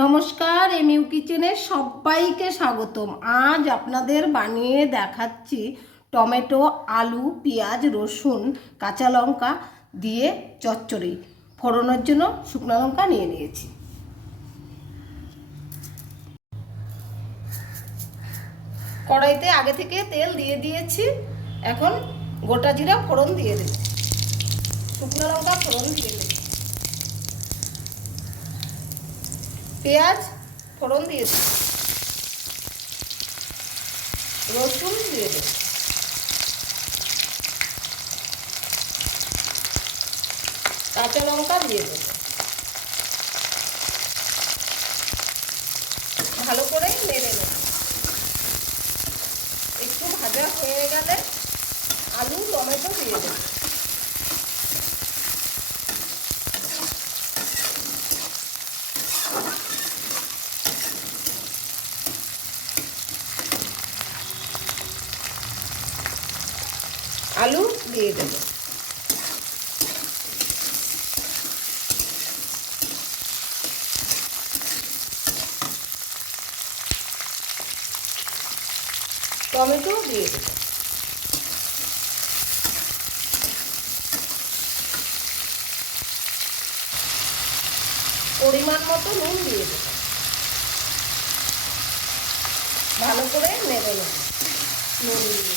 নমস্কার, এমইউ কিচেনে সবাইকে স্বাগতম। আজ আপনাদের বানিয়ে দেখাচ্ছি টমেটো, আলু, পেঁয়াজ, রসুন, কাঁচা লঙ্কা দিয়ে চচ্চড়ি। ফোড়নের জন্য শুকনো লঙ্কা নিয়ে নিয়েছি। কড়াইতে আগে থেকে তেল দিয়ে দিয়েছি। এখন গোটা জিরা ফোড়ন দিয়ে দেব। শুকনো লঙ্কা ফোড়ন দিয়ে দেব। পেঁয়াজ ফোড়ন দিয়ে দেব। রসুন দিয়ে দেব। কাঁচা লঙ্কা দিয়ে দেব। ভালো করে নেড়ে নেব। একটু ভাজা হয়ে গেলে আলু, টমেটো দিয়ে দেব। আলু দিয়ে দেবো। টমেটো দিয়ে দেবো। পরিমাণ মতো নুন দিয়ে দেবো। ভালো করে নেবে নেব। নুন দিয়ে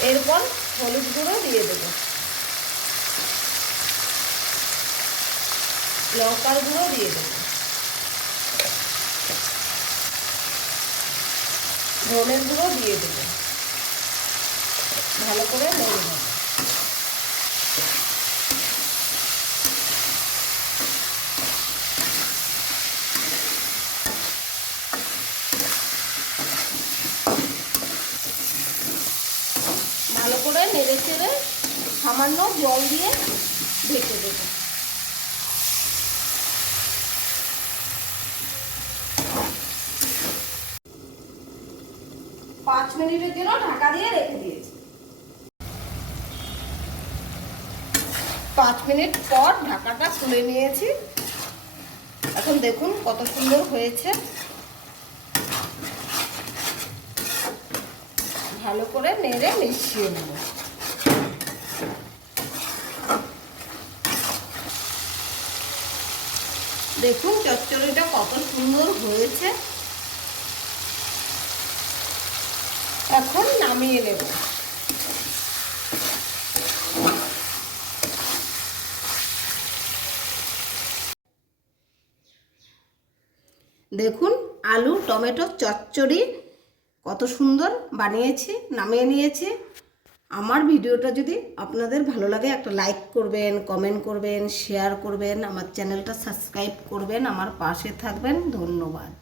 এরপর হলুদ গুঁড়ো দিয়ে দেব। লঙ্কার গুঁড়ো দিয়ে দেব। ধনের গুঁড়ো দিয়ে দেব। ভালো করে নেড়ে নেব ভালো করে নেড়ে চেড়ে সামান্য জল দিয়ে ঢেকে দেবো। পাঁচ মিনিটের জন্য ঢাকা দিয়ে রেখে দিয়েছি। পাঁচ মিনিট পর ঢাকাটা খুলে নিয়েছি। এখন দেখুন কত সুন্দর হয়েছে। ভালো করে নেড়ে মিশিয়ে নেব। দেখুন চচ্চড়িটা কত সুন্দর হয়েছে। এখন নামিয়ে নেব। দেখুন আলু, টমেটো, চচ্চড়ি কত সুন্দর বানিয়েছি, নামিয়ে নিয়েছি। আমার ভিডিওটা যদি আপনাদের ভালো লাগে, একটা লাইক করবেন কমেন্ট করবেন শেয়ার করবেন, আমার চ্যানেলটা সাবস্ক্রাইব করবেন, আমার পাশে থাকবেন। ধন্যবাদ।